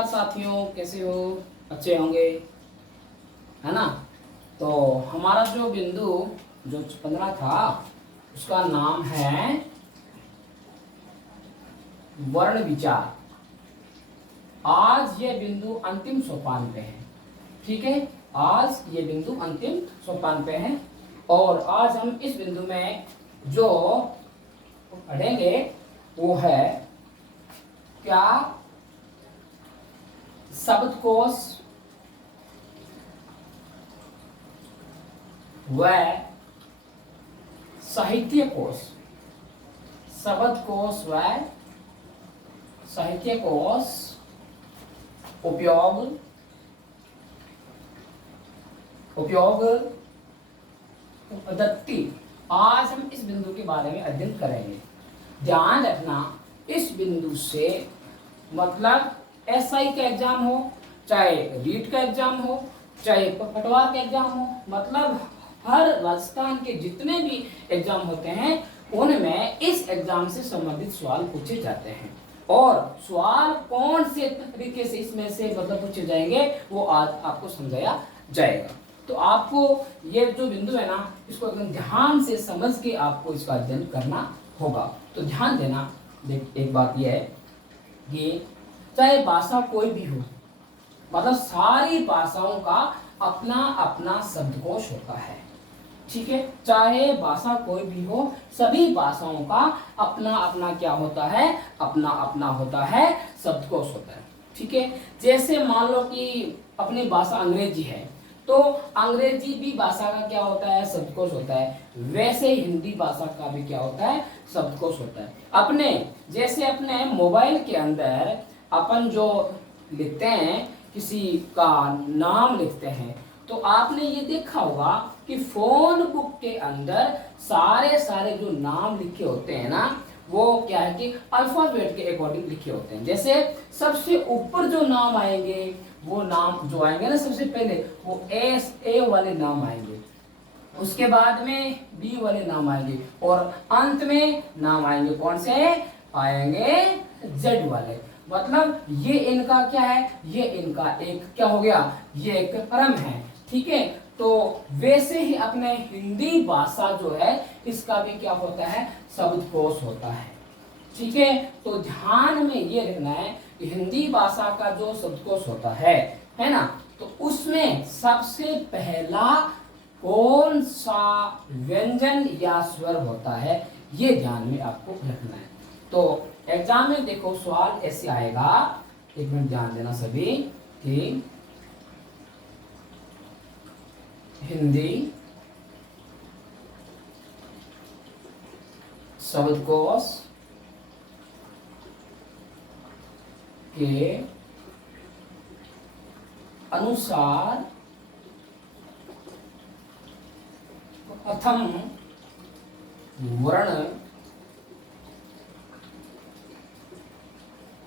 नमस्कार साथियों, कैसे हो? अच्छे होंगे, है ना। तो हमारा जो बिंदु जो 15 था उसका नाम है वर्ण विचार। आज ये बिंदु अंतिम सोपान पे है। ठीक है, आज ये बिंदु अंतिम सोपान पे है और आज हम इस बिंदु में जो पढ़ेंगे वो है क्या? शब्दकोश व साहित्य कोश। शब्दकोश व साहित्य कोश उपयोग पद्धति। आज हम इस बिंदु के बारे में अध्ययन करेंगे। ध्यान रखना, इस बिंदु से मतलब एसआई का एग्जाम हो, चाहे रीट का एग्जाम हो, चाहे पटवार का एग्जाम हो, मतलब हर राजस्थान के जितने भी एग्जाम होते हैं उनमें इस एग्जाम से संबंधित सवाल पूछे जाते हैं। और सवाल कौन से तरीके से इसमें से मतलब पूछे जाएंगे वो आज आपको समझाया जाएगा। तो आपको ये जो बिंदु है ना, इसको एकदम ध्यान से समझ के आपको इसका अध्ययन करना होगा। तो ध्यान देना, एक बात यह है कि चाहे भाषा कोई भी हो, मतलब सारी भाषाओं का अपना अपना शब्दकोश होता है। ठीक है, चाहे भाषा कोई भी हो, सभी भाषाओं का अपना अपना क्या होता है? अपना अपना होता है, शब्दकोश होता है। ठीक है, जैसे मान लो कि अपनी भाषा अंग्रेजी है तो अंग्रेजी भी भाषा का क्या होता है? शब्दकोश होता है। वैसे हिंदी भाषा का भी क्या होता है? शब्दकोश होता है। अपने मोबाइल के अंदर अपन जो लिखते हैं, किसी का नाम लिखते हैं, तो आपने ये देखा होगा कि फोन बुक के अंदर सारे जो नाम लिखे होते हैं ना, वो क्या है कि अल्फाबेट के अकॉर्डिंग लिखे होते हैं। जैसे सबसे ऊपर जो नाम आएंगे, वो नाम जो आएंगे ना सबसे पहले, वो ए वाले नाम आएंगे, उसके बाद में बी वाले नाम आएंगे और अंत में नाम आएंगे कौन से? आएंगे जेड वाले। मतलब ये इनका क्या है? ये इनका एक क्या हो गया? ये एक क्रम है। ठीक है, तो वैसे ही अपने हिंदी भाषा जो है इसका भी क्या होता है? शब्दकोश होता है। ठीक है, तो ध्यान में ये रखना है कि हिंदी भाषा का जो शब्दकोश होता है ना, तो उसमें सबसे पहला कौन सा व्यंजन या स्वर होता है, ये ध्यान में आपको रखना है। तो एग्जाम में देखो सवाल ऐसे आएगा, एक मिनट ध्यान देना सभी कि हिंदी शब्दकोश के अनुसार प्रथम वर्ण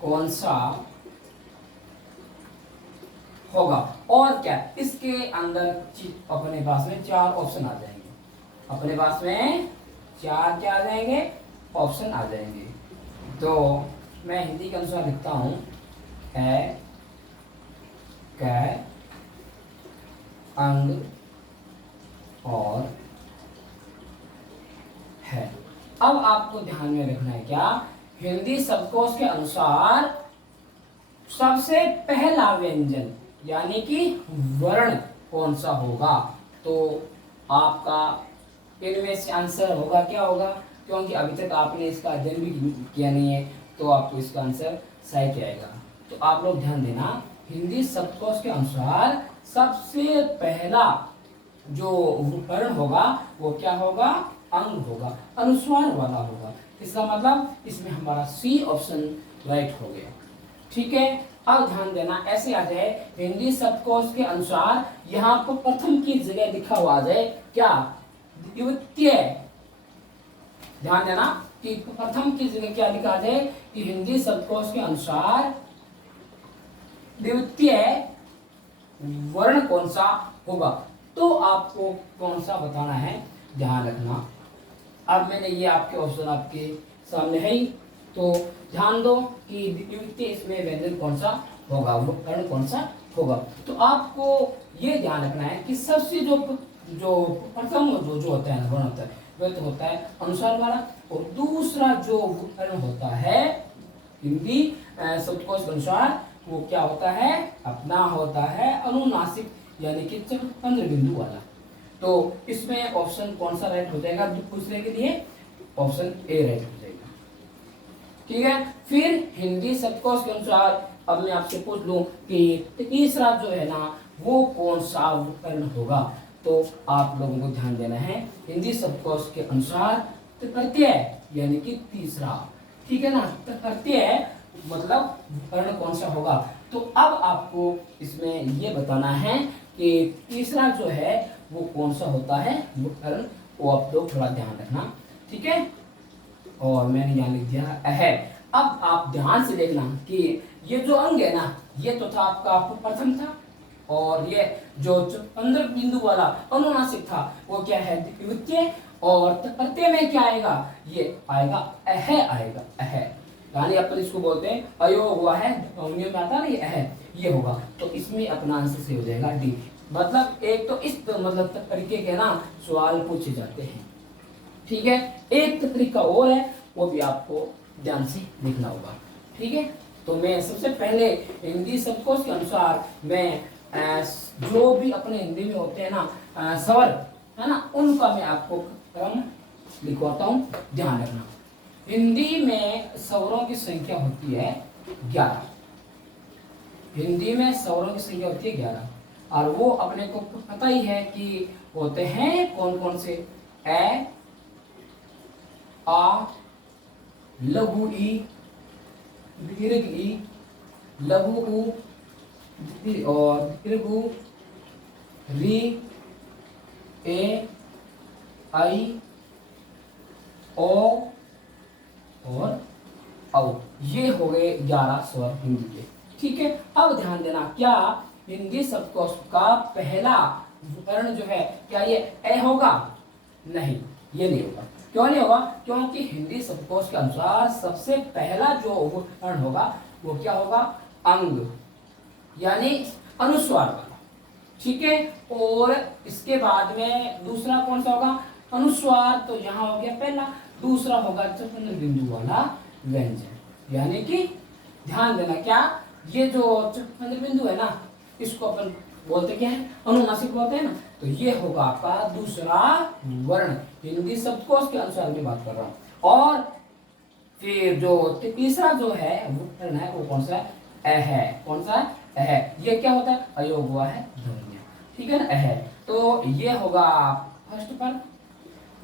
कौन सा होगा? और क्या इसके अंदर अपने पास में 4 ऑप्शन आ जाएंगे। अपने पास में 4 क्या आ जाएंगे? ऑप्शन आ जाएंगे। तो मैं हिंदी के अनुसार लिखता हूं, है, कै, अंग और है। अब आपको ध्यान में रखना है क्या? हिंदी शब्दकोश के अनुसार सबसे पहला व्यंजन यानी कि वर्ण कौन सा होगा? तो आपका इनमें से आंसर होगा क्या होगा? क्योंकि अभी तक आपने इसका अध्ययन भी किया नहीं है, तो आपको इसका आंसर सही आएगा। तो आप लोग ध्यान देना, हिंदी शब्दकोश के अनुसार सबसे पहला जो वर्ण होगा वो क्या होगा? अंग होगा, अनुस्वार वाला होगा। इसका मतलब इसमें हमारा सी ऑप्शन राइट हो गया। ठीक है, अब ध्यान देना, ऐसे आ जाए हिंदी शब्दकोश के अनुसार यहाँ पर प्रथम की जगह लिखा हुआ आ जाए क्या? द्वितीय। ध्यान देना कि प्रथम की जगह क्या लिखा जाए कि हिंदी शब्दकोश के अनुसार द्वितीय वर्ण कौन सा होगा। तो आपको कौन सा बताना है, ध्यान रखना। अब मैंने ये आपके ऑप्शन आपके सामने है ही, तो ध्यान दो कि द्वितीय इसमें व्यंजन कौन सा होगा, वो वर्ण कौन सा होगा। तो आपको ये ध्यान रखना है कि सबसे जो जो प्रथम जो होता है ना वर्ण होता है वह तो होता है अनुस्वार वाला, और दूसरा जो वर्ण होता है हिंदी शब्दकोश के अनुसार वो क्या होता है, अपना होता है अनुनासिक यानी कि चंद्र बिंदु वाला। तो इसमें ऑप्शन कौन सा राइट हो जाएगा दूसरे के लिए, ऑप्शन ए राइट हो जाएगा। ठीक है, फिर हिंदी शब्दकोश के अनुसार अब मैं आपसे पूछ लूं कि तीसरा जो है ना वो कौन सा वर्ण होगा, तो आप लोगों को ध्यान देना है हिंदी शब्दकोश के अनुसार प्रत्यय यानी कि तीसरा, ठीक है ना, प्रत्यय मतलब वर्ण कौन सा होगा। तो अब आपको इसमें ये बताना है कि तीसरा जो है वो कौन सा होता है वो वर्ण, वो आप लोग थोड़ा ध्यान रखना, ठीक है। और मैंने यहाँ लिख दिया है। अब आप ध्यान से देखना कि ये जो अंग है ना ये तो था आपका प्रथम था, और ये जो चंद्र बिंदु वाला अनुनासिक था वो क्या है द्वितीय, और प्रत्यय में क्या आएगा, ये आएगा अह आएगा, अह यानी अपन इसको बोलते हैं अयोग हुआ है, में आता है ना ये अह, ये होगा। तो इसमें अपना आंसर से हो जाएगा डी। मतलब एक तो इस मतलब तरीके के ना सवाल पूछे जाते हैं, ठीक है। एक तरीका और है वो भी आपको ध्यान से लिखना होगा, ठीक है। तो मैं सबसे पहले हिंदी शब्दकोश के अनुसार मैं जो भी अपने हिंदी में होते हैं ना स्वर है ना उनका मैं आपको क्रम लिखवाता हूँ, ध्यान रखना। हिंदी में स्वरों की संख्या होती है 11, हिंदी में स्वरों की संख्या होती है 11, और वो अपने को पता ही है कि होते हैं कौन कौन से, ए, आ, लघु ई, दीर्घ ई, लघु उ और दीर्घ उ, री, ए, आई, ओ और औ। ये हो गए 11 स्वर हिंदी के, ठीक है। अब ध्यान देना, क्या हिंदी शब्दकोश का पहला वर्ण जो है क्या ये ए होगा, नहीं ये नहीं होगा। क्यों नहीं होगा, क्योंकि हिंदी शब्दकोश के अनुसार सबसे पहला जो वर्ण होगा वो क्या होगा, अंग यानी अनुस्वार वाला, ठीक है। और इसके बाद में दूसरा कौन सा होगा, अनुस्वार, तो यहाँ हो गया पहला, दूसरा होगा चंद्र बिंदु वाला व्यंजन, यानी कि ध्यान देना क्या ये जो चंद्र बिंदु है ना इसको अपन बोलते क्या है, अनुनासिक बोलते हैं ना। तो ये होगा आपका दूसरा वर्ण हिंदी शब्दकोश के अनुसार मैं बात कर रहा हूँ। और फिर जो तीसरा जो है वो वर्ण है वो कौन सा है, अह, कौन सा है, अह। ये क्या होता है, अयोग हुआ है ध्वनि, ठीक है ना, अह। तो ये होगा फर्स्ट पर,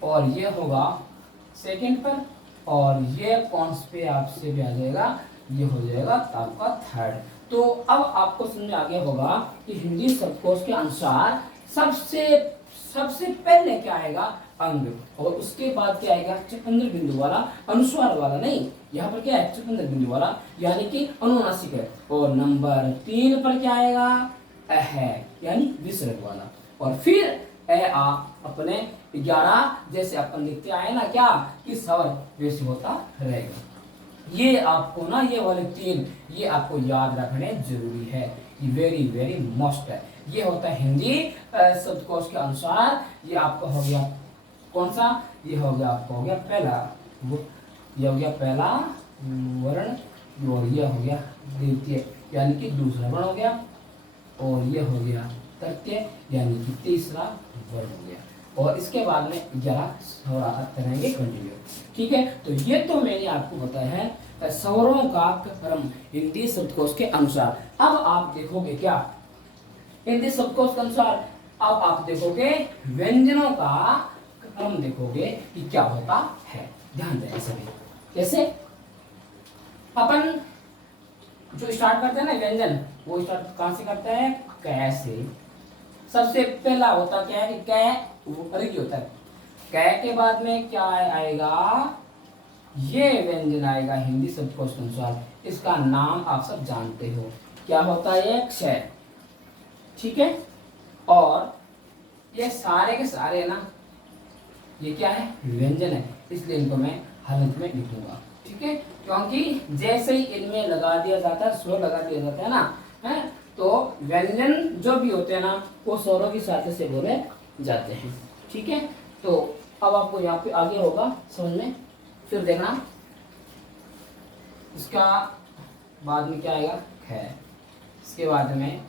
और ये होगा सेकंड पर, और ये कौन पे आपसे भी आ जाएगा, ये हो जाएगा आपका थर्ड। तो अब आपको समझ में आ गया होगा कि हिंदी शब्दकोश के अनुसार सबसे पहले क्या आएगा, अंग, और उसके बाद क्या आएगा चंद्र बिंदु वाला, अनुस्वार वाला नहीं, यहाँ पर क्या है चंद्र बिंदु वाला यानी कि अनुनासिक है। और नंबर 3 पर क्या आएगा, अह यानी विसर्ग वाला, और फिर आ अपने 11 जैसे अपन लिखते आए ना क्या कि स्वर वैसे होता रहेगा। ये आपको ना ये वाले 3 ये आपको याद रखने जरूरी है, ये वेरी वेरी मस्ट है। ये होता है हिंदी शब्दकोश के अनुसार, ये आपका हो गया कौन सा, ये हो गया आपका हो गया पहला, ये हो गया पहला वर्ण, और ये हो गया द्वितीय यानी कि दूसरा वर्ण हो गया, और ये हो गया तृतीय यानी कि तीसरा वर्ण हो गया। और इसके बाद में 11 स्वर आते रहेंगे कंटिन्यू, ठीक है। तो ये तो मैंने आपको बताया है स्वरों का क्रम हिंदी शब्दकोश के अनुसार। अब आप देखोगे क्या हिंदी शब्दकोश के अनुसार, अब आप देखोगे व्यंजनों का क्रम, देखोगे कि क्या होता है, ध्यान दें सभी। कैसे अपन जो स्टार्ट करते हैं ना व्यंजन, वो स्टार्ट कहां से करते हैं, कै से। सबसे पहला होता क्या है कि कै, वो अलग ही होता है। कै के बाद में क्या आएगा, ये व्यंजन आएगा हिंदी शब्दकोश के अनुसार, इसका नाम आप सब जानते हो क्या होता है, क्षय, ठीक है। और ये सारे के सारे ना ये क्या है, व्यंजन है, इसलिए इनको मैं हलंत में लिखूंगा, ठीक है, क्योंकि जैसे ही इनमें लगा दिया जाता है, स्वर लगा दिया जाता है ना, है, तो व्यंजन जो भी होते हैं ना वो स्वरों की सहायता से बोले जाते हैं। ठीक है, तो अब आपको यहाँ पे आगे होगा समझ में, फिर देखना इसका बाद में क्या आएगा, ख, इसके बाद में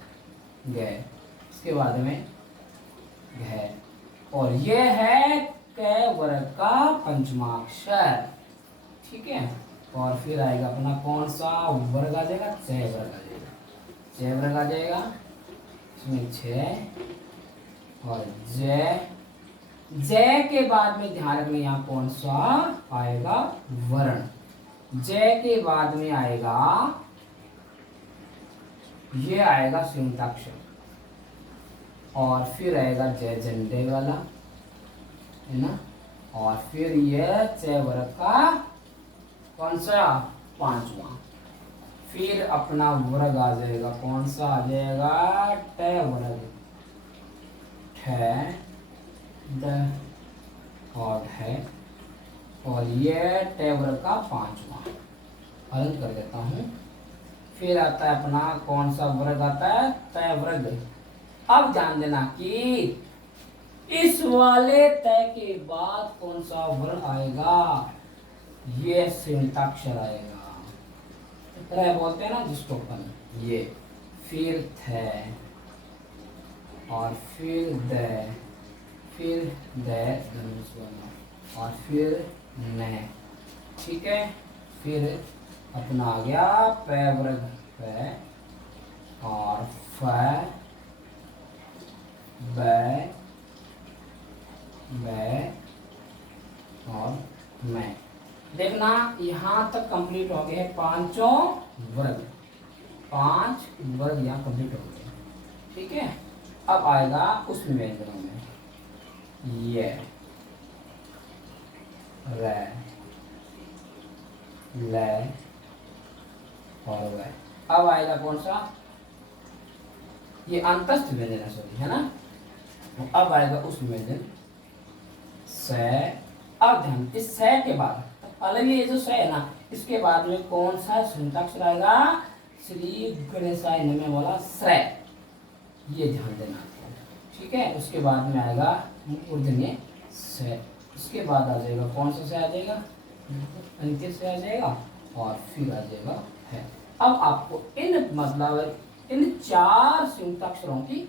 ग, इसके बाद में घ, और ये है क वर्ग का पंचमाक्षर। ठीक है, और फिर आएगा अपना कौन सा वर्ग आ जाएगा, च वर्ग आ जाएगा, च वर्ग आ जाएगा, इसमें छ और जय, जय के बाद में ध्यान रखना यहाँ कौन सा आएगा, वर्ण, जय के बाद में आएगा, ये आएगा संयुक्ताक्षर, और फिर आएगा जय झंडे वाला, है ना, और फिर ये च वर्ग का कौन सा, पांचवा, फिर अपना वर्ग आ जाएगा, कौन सा आ जाएगा, ट वर्ग, ठ द और है, और ये ट वर्ग का पांचवा, हल कर देता हूँ। फिर आता है अपना कौन सा वर्ग आता है, त वर्ग। अब ध्यान देना कि इस वाले तय के बाद कौन सा वर्ण आएगा, ये संयुक्ताक्षर आएगा, तय बोलते हैं ना जिसको अपन, ये, फिर थ और फिर द, फिर धनुष वाला, और फिर न। ठीक है, फिर अपना आ गया प वर्ग, प और फ ब और मैं। देखना यहाँ तक कंप्लीट हो गए हैं पांचों वर्ग, 5 वर्ग यहाँ कंप्लीट हो गए। ठीक है, अब आएगा उस व्यंजनों में, ये र ल और व। अब आएगा कौन सा, ये अंतस्थ व्यंजन है, सॉरी, है ना। अब आएगा उस व्यंजन स। अब ध्यान, इस स के बाद अलग ये जो स है ना, इसके बाद में कौन सा संयुक्ताक्षर आएगा, श्री गणेशाय नमः वाला श्र, ये ध्यान देना। ठीक है, उसके बाद में आएगा मूर्धन्य स, उसके बाद आ जाएगा कौन सा से आ जाएगा, अंत्य से आ जाएगा, और फिर आ जाएगा है। अब आपको इन मतलब इन 4 संयुक्ताक्षरों की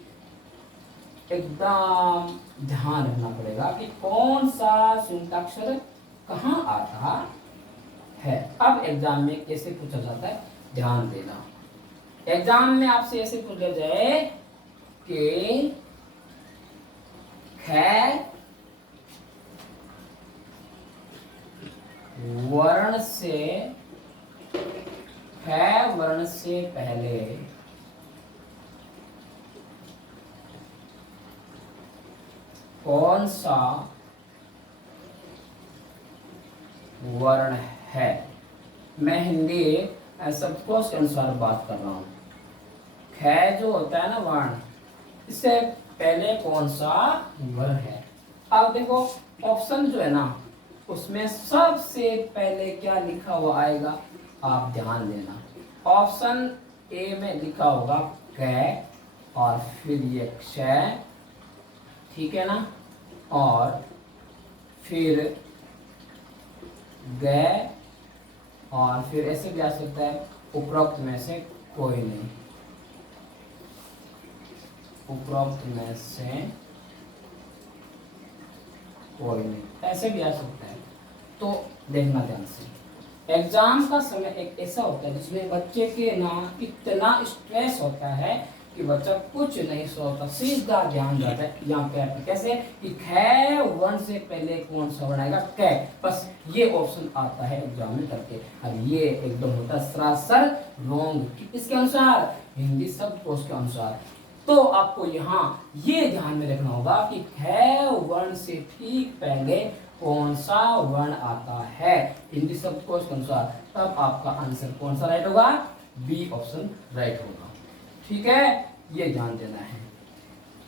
एकदम ध्यान रखना पड़ेगा कि कौन सा संयुक्ताक्षर कहाँ आता है। अब एग्जाम में कैसे पूछा जाता है, ध्यान देना। एग्जाम में आपसे ऐसे पूछा जाए कि ख वर्ण से, ख वर्ण से पहले कौन सा वर्ण है। मैं हिंदी सबकोश के अनुसार बात कर रहा हूँ। ख जो होता है ना वर्ण, इससे पहले कौन सा वर्ण है। अब देखो ऑप्शन जो है ना, उसमें सबसे पहले क्या लिखा हुआ आएगा, आप ध्यान देना। ऑप्शन ए में लिखा होगा क और फिर ये क्ष, ठीक है ना, और फिर ग, और फिर ऐसे भी आ सकता है उपरोक्त में से कोई नहीं, उपरोक्त में से कोई नहीं, ऐसे भी आ सकता है। तो देखना ध्यान से, एग्जाम का समय एक ऐसा होता है जिसमें बच्चे के ना इतना स्ट्रेस होता है कि बच्चा कुछ नहीं सोचता, सीधा ध्यान जाता है यहाँ पे। कैसे कि ख वर्ण से पहले कौन सा वर्ण आएगा, क, बस ये ऑप्शन आता है एग्जाम में करके। अब ये एकदम होता है सरासर रॉन्ग, इसके अनुसार, हिंदी शब्दकोश के अनुसार। तो आपको यहाँ ये ध्यान में रखना होगा कि ख वर्ण से ठीक पहले कौन सा वर्ण आता है हिंदी शब्दकोश के अनुसार, तब आपका आंसर कौन सा राइट होगा, बी ऑप्शन राइट होगा। ठीक है, ये ध्यान देना है।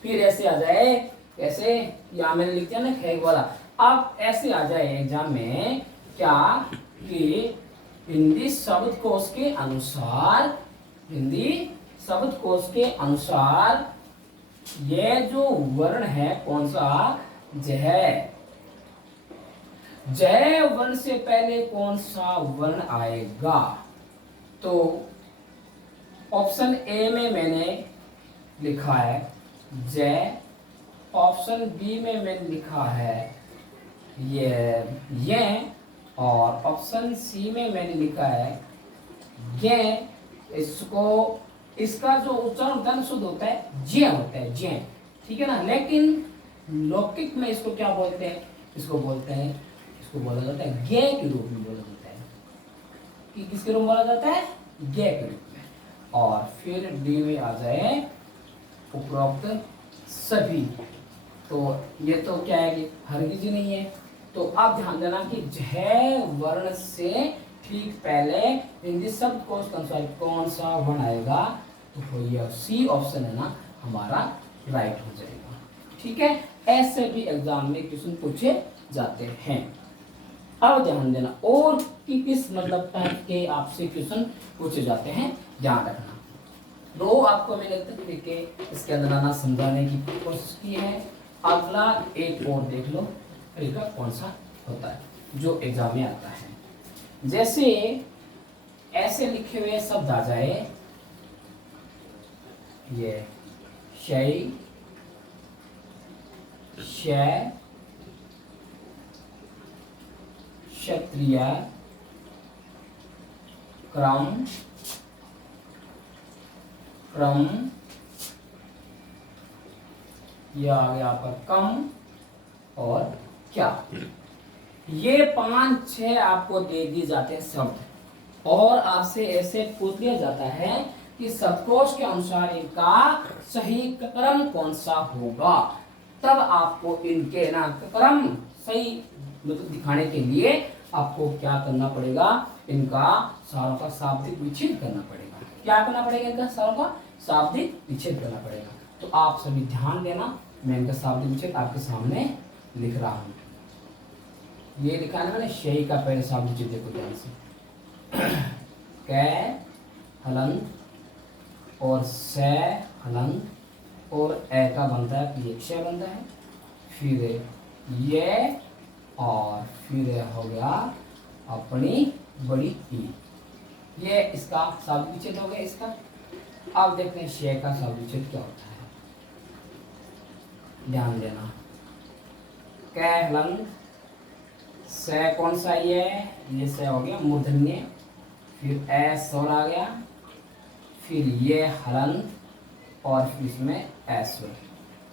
फिर ऐसे आ जाए, कैसे यहाँ मैंने लिख दिया ना ख वाला। अब ऐसे आ जाए एग्जाम में क्या कि हिंदी शब्दकोश के अनुसार, हिंदी शब्दकोश के अनुसार ये जो वर्ण है कौन सा, जय, जय वर्ण से पहले कौन सा वर्ण आएगा? तो ऑप्शन ए में मैंने लिखा है जय, ऑप्शन बी में मैंने लिखा है ये, और ऑप्शन सी में मैंने लिखा है ये। इसको, इसका जो उच्चारण होता है शुद्ध होता है जे होता है, जे, ठीक है ना। लेकिन लौकिक में इसको क्या बोलते हैं? इसको बोलते हैं, इसको बोला जाता है गे के रूप में बोला जाता है। कि किसके रूप में बोला जाता है? गे के रूप में। और फिर डी में आ जाए उपरोक्त सभी। तो ये तो क्या है कि हरगिज नहीं है। तो अब ध्यान देना कि जय वर्ण से ठीक पहले हिंदी शब्दकोश के अनुसार कौन सा वर्ण आएगा? तो ये सी ऑप्शन है ना हमारा राइट हो जाएगा, ठीक है। ऐसे भी एग्जाम में क्वेश्चन पूछे जाते हैं। अब ध्यान देना और कि किस मतलब टाइप के आपसे क्वेश्चन पूछे जाते हैं, ध्यान रखना। दो आपको मैंने तरीके इसके अंदर आना समझाने की कोशिश की है। अगला एक और देख लो तरीका कौन सा होता है जो एग्जाम में आता है। जैसे ऐसे लिखे हुए शब्द आ जाए, ये शय, शय, क्षत्रिय, क्रम, क्रम, यह आ गया आपका कम और क्या। ये 5-6 आपको दे दिए जाते हैं शब्द और आपसे ऐसे पूछ लिया जाता है कि शब्दकोश के अनुसार इनका सही क्रम कौन सा होगा। तब आपको इनके ना क्रम सही मतलब दिखाने के लिए आपको क्या करना पड़ेगा? इनका सारों का शाब्दिक विच्छेद करना पड़ेगा। क्या करना पड़ेगा? इनका सारों का शाब्दिक विच्छेद करना पड़ेगा। तो आप सभी ध्यान देना, मैं इनका शाब्दिक विच्छेद आपके सामने लिख रहा हूं। ये लिखा है ना मैंने, शय का पहले शाब्दिक विच्छेद देखो ध्यान से। कै हलंत और से हलंत और ए का बनता है, ये क्षय बनता है। फिर ये और फिर हो गया अपनी बड़ी ई, ये इसका शाब्दिक विच्छेद हो गया इसका। अब देखते हैं शय का शाब्दिक विच्छेद क्या होता है, ध्यान देना। कै हलंत, से कौन सा ये से हो गया मूर्धन्य, फिर ए स्वर आ गया, फिर ये हलंत और फिर इसमें ए स्वर,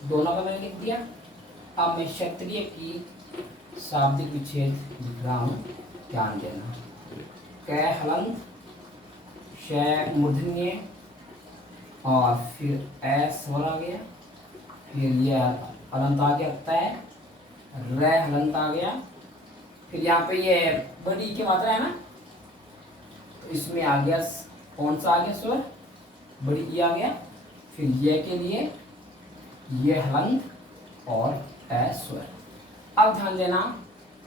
दोनों का मैंने लिख दिया। अब मैं क्षत्रिय की शाब्दिक विच्छेद लिख रहा हूं, ध्यान देना। कै हलंत, शय मूर्धन्य और फिर ए स्वर आ गया, फिर ये हलंत आ गया तय, रे हलंत आ गया, फिर यहाँ पे ये बड़ी की मात्रा है ना, तो इसमें आ गया कौन सा आ गया स्वर, बड़ी ई आ गया। फिर ये के लिए ये हलंत और ए स्वर। अब ध्यान देना,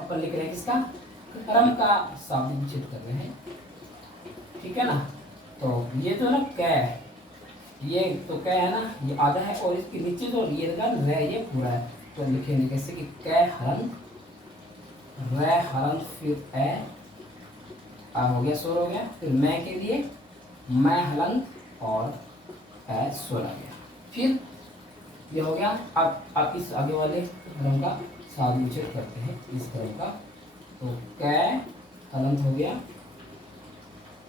अपन लिख रहे हैं किसका? क्रम का शाब्दिक विच्छेद कर रहे हैं, ठीक है ना। तो ये तो ना कै, ये तो कै है ना, ये आधा है और इसके नीचे जो ये लगा रे, ये पूरा है। तो लिखेंगे कैसे कि कै हलंत, रे हलंत, फिर ए हो गया स्वर हो गया। फिर मैं के लिए मैं हलंत और ए स्वर आ गया। फिर ये हो गया। अब इस आगे वाले क्रम का शाब्दिक विच्छेद करते हैं इस क्रम का। तो कै हलंत हो गया,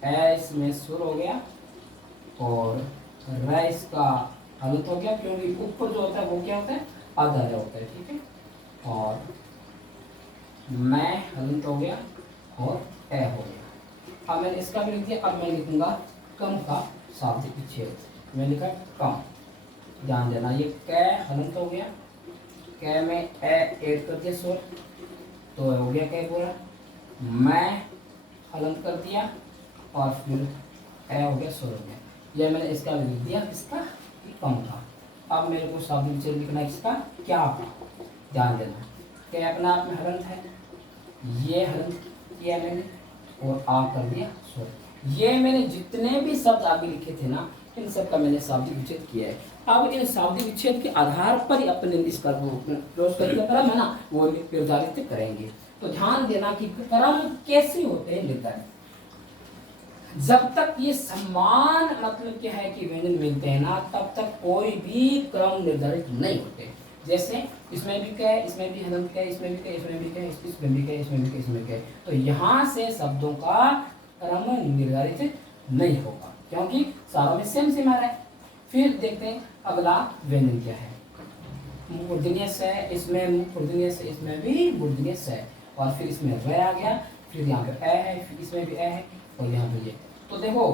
ए इसमें स्वर हो गया और रे इसका हलंत हो गया, क्योंकि ऊपर जो होता है वो क्या होता है? आधा रे होता है, ठीक है। और मैं हलंत हो गया और ए हो गया। अब मैंने इसका भी लिख दिया। अब मैं लिखूंगा कम का शाब्दिक विच्छेद, मैं लिखा कम, ध्यान देना। ये कै हलंत हो गया, कै में ए ऐड कर दिया स्वर, तो हो गया कै पूरा। मैं हलंत कर दिया और फिर ए हो गया स्वर हो गया। यह मैंने इसका लिख दिया, किसका? कम का। अब मेरे को शाब्दिक विच्छेद लिखना है इसका क्या का, ध्यान देना। कै अपना आप में हलंत है, ये हलंत किया मैंने और आ कर दिया स्वर। ये मैंने जितने भी शब्द आगे लिखे थे ना, इन सब का मैंने शाब्दिक विच्छेद किया है। अब इन शाब्दिक विच्छेद के आधार पर ही अपने इसका क्रम है ना वो निर्धारित करेंगे। तो ध्यान देना कि क्रम कैसे होते हैं निर्धारित, जब तक ये समान मतलब क्या है कि व्यंजन मिलते हैं ना, तब तक कोई भी क्रम निर्धारित नहीं होते। जैसे इसमें भी क्या है, इसमें भी हलंत क्या है, इसमें भी क्या है, इसमें भी क्या है, इसमें भी क्या है, इसमें भी क्या है, इसमें क्या है, तो यहाँ से शब्दों का क्रम निर्धारित नहीं होगा क्योंकि सारों में सेम सेम आ रहा है। फिर देखते हैं अगला व्यंजन क्या है। मूर्धन्य स, इसमें मूर्धन्य स, इसमें भी मूर्धन्य स, और फिर इसमें र आ गया, फिर यहाँ पे ए है, फिर इसमें भी ए है, और यहाँ पे ये। तो देखो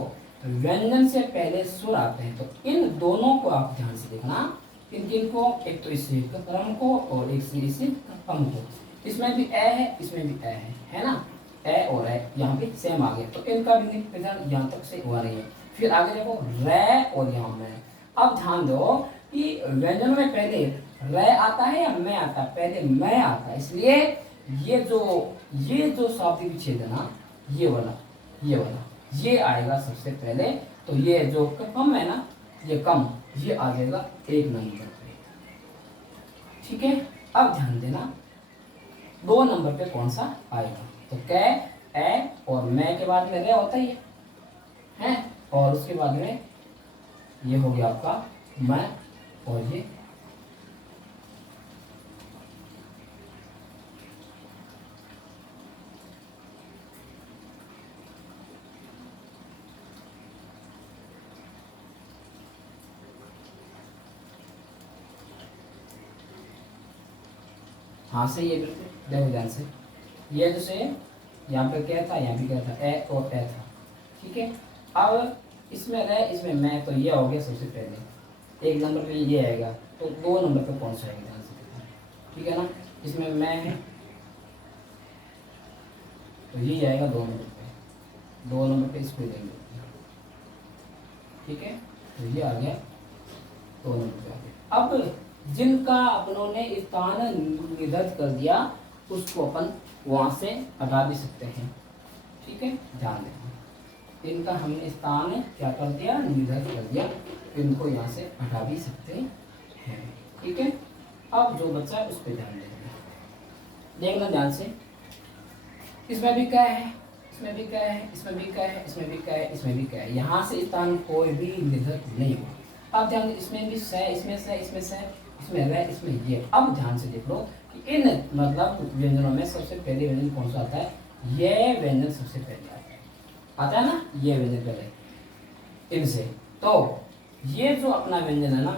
व्यंजन से पहले सुर आते हैं, तो इन दोनों को आप ध्यान से देखना, किन किन को, एक तो इस क्रम को और एक से इस क्रम को। इसमें भी ए है, इसमें भी ए है ना, ए और ए यहाँ पे सेम आ गया, तो इनका भी निर्धारण यहाँ तक से हुआ नहीं है। फिर आगे देखो रे और यहाँ में। अब ध्यान दो कि व्यंजन में पहले रे आता है या मैं आता है, पहले मैं आता है, इसलिए ये जो शाब्दिक विच्छेद है ना, ये वाला ये आएगा सबसे पहले। तो ये जो कम है ना, ये कम, ये आ जाएगा एक नंबर पे, ठीक है। अब ध्यान देना 2 नंबर पे कौन सा आएगा, तो कै, ए और मैं के बाद में रे होता ही है, और उसके बाद में ये हो गया आपका मैं, और ये हाँ सही है, बिल्कुल देखो ध्यान से। ये जैसे यहाँ पे क्या था, यहाँ पे क्या था, ए और ए था, ठीक है। अब इसमें रहे, इसमें मैं, तो ये हो गया सबसे पहले। 1 नंबर पे ये आएगा, तो 2 नंबर पे कौन सा आएगा ध्यान से देखना, ठीक है ना। इसमें मैं है, तो ये आएगा 2 नंबर पे, 2 नंबर पे इसको देंगे, ठीक है। तो ये आ गया 2 नंबर पे आ गया। अब जिनका अपनों ने स्थान निर्धारित कर दिया, उसको अपन वहां से हटा भी सकते हैं, ठीक है। ध्यान देना, इनका हमने स्थान क्या कर दिया, निर्धारित कर दिया, इनको यहाँ से हटा भी सकते हैं, ठीक है। अब जो बच्चा है उस पर ध्यान देखना ध्यान से। इसमें भी क्या है, इसमें भी क्या है, इसमें भी क्या है, इसमें भी क्या है, इसमें भी क्या है, यहाँ से स्थान कोई भी निर्धारित नहीं हुआ। अब ध्यान, इसमें भी स, इसमें स, इसमें स, इसमें रह, इसमें ये। अब ध्यान से देख लो कि इन मतलब व्यंजनों में सबसे पहले व्यंजन कौन सा आता है, ये व्यंजन सबसे पहले आता है ना, ये व्यंजन पहले इनसे। तो ये जो अपना व्यंजन है ना,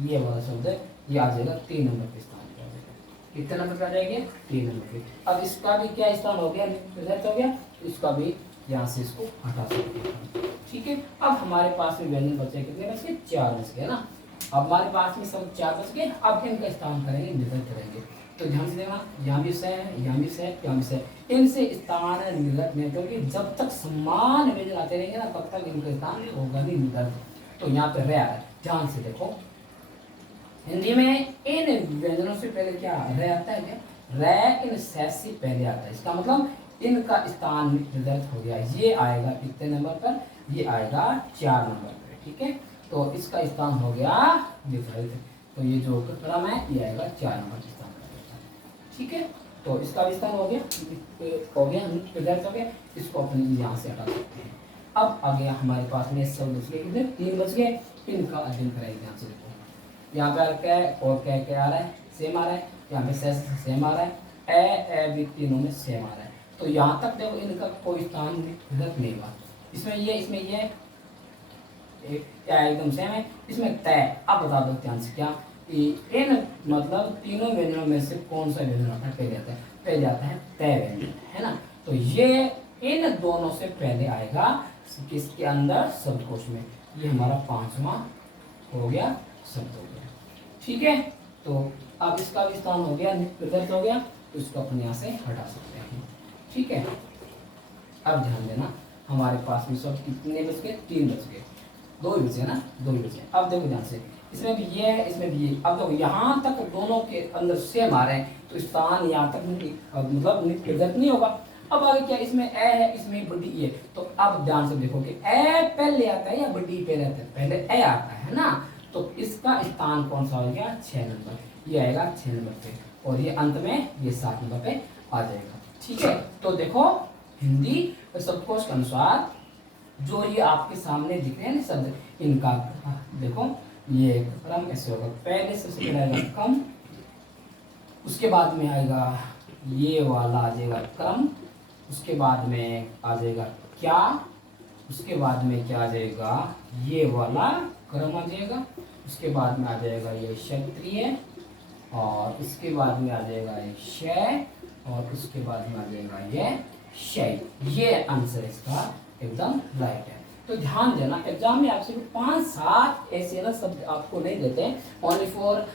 ये वाला शब्द है, ये आ जाएगा 3 नंबर पे स्थान पे आ जाएगा। कितने नंबर पे आ जाएंगे, 3 नंबर पे। अब इसका भी क्या स्थान हो गया, निर्धारित हो गया, इसका भी यहाँ से इसको हटा सकते हैं, ठीक है। अब हमारे पास में व्यंजन बचे कितने बच गए, 4 बच गए ना। अब हमारे पास में सब 4 बच गए, अब इनका स्थान करेंगे, निर्धारित करेंगे। तो ध्यान से देखना, यहाँ भी से है, यहाँ भी से है, यहाँ भी से है, इनसे स्थान निर्धारित नहीं, क्योंकि जब तक समान व्यंजन आते रहेंगे ना, तब तक इनका स्थान होगा नहीं निर्धारित। तो यहाँ पे रह आ रहा है, ध्यान से देखो, हिंदी में इन व्यंजनों से पहले क्या रह आता है, क्या रह इन से पहले आता है, इसका मतलब इनका स्थान निर्धारित हो गया। ये आएगा कितने नंबर पर, ये आएगा 4 नंबर पर, ठीक है। तो इसका स्थान हो गया निर्धारित, तो ये जो क्रम है ये आएगा 4 नंबर स्थान पर, ठीक है। तो इसका भी स्थान हो गया निर्धारित हो गया, इसको अपन यहाँ से हटा सकते हैं। अब आ गया हमारे पास में सब बच गए, कितने 3 बच गए, इनका अध्ययन करेंगे। ध्यान से देखो, यहाँ पे क्या है और क्या आ रहा है, सेम आ रहा है, यहाँ पे सेम आ रहा है, ए भी तीनों में सेम आ रहा है। तो यहाँ तक देखो इनका कोई स्थान निर्धारित नहीं हुआ, इसमें ये क्या एकदम सेम है, इसमें तय। अब बता दो ध्यान से, क्या इन मतलब तीनों व्यंजनों में से कौन सा व्यंजन आता है, पहले आता है तय व्यंजन, है ना। तो ये इन दोनों से पहले आएगा किसके अंदर, शब्दकोश में। ये हमारा 5वां हो गया, शब्द हो गया, ठीक है। तो अब इसका भी स्थान हो गया, निर्धारित हो गया, तो इसको अपन यहाँ से हटा सकते हैं, ठीक है। अब ध्यान देना, हमारे पास में सब कितने बच गए, 3 बच गए, 2 ही बचे ना, 2 ही बचे। अब देखो ध्यान से, इसमें भी ये है, इसमें भी ये। अब देखो यहाँ तक दोनों के अंदर सेम आ रहे हैं, तो स्थान यहाँ तक मतलब निर्धारित नहीं होगा। अब आगे क्या, इसमें ए है, इसमें बड़ी ई है, तो अब ध्यान से देखो कि ए पहले आता है या बड़ी ई पहले आता है? पहले ए आता है ना, तो इसका स्थान कौन सा हो गया? 6 नंबर, ये आएगा 6 नंबर पे, और ये अंत में ये 7 नंबर पे आ जाएगा। ठीक है, तो देखो हिंदी शब्दकोश के अनुसार जो ये आपके सामने दिख रहे हैं ना शब्द, इनका देखो ये क्रम ऐसे होगा, पहले सबसे पहले आएगा कम, उसके बाद में आएगा ये वाला आ जाएगा क्रम, उसके बाद में आ जाएगा क्या, उसके बाद में क्या आ जाएगा? ये वाला क्रम आ जाएगा, उसके बाद में आ जाएगा ये क्षत्रिय, और उसके बाद में आ जाएगा ये शय, और उसके बाद में आ जाएगा ये शय। ये आंसर इसका एकदम राइट है। तो ध्यान देना, एग्जाम में आपसे 5-7 ऐसे ना शब्द आपको नहीं देते, ओनली फॉर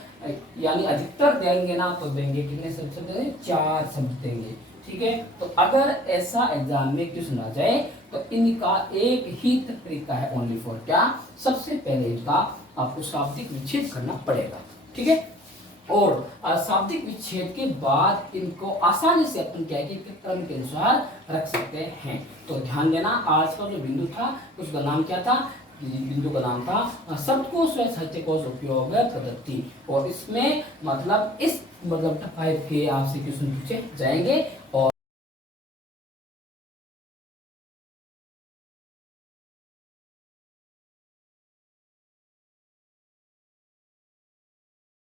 यानी अधिकतर देंगे ना तो देंगे कितने शब्द देंगे? 4 शब्द देंगे। ठीक है, तो अगर ऐसा एग्जाम में क्वेश्चन आ जाए तो इनका एक ही तरीका है, ओनली फॉर क्या? सबसे पहले इनका आपको शाब्दिक विच्छेद करना पड़ेगा। ठीक है, और शाब्दिक विच्छेद के बाद इनको आसानी से अपन क्या है कि क्रम के अनुसार रख सकते हैं। तो ध्यान देना, आज का जो बिंदु था उसका नाम क्या था? बिंदु का नाम था शब्दकोश व साहित्यकोश उपयोग पद्धति, और इसमें मतलब इस मतलब 5 के आपसे क्वेश्चन पूछे जाएंगे। और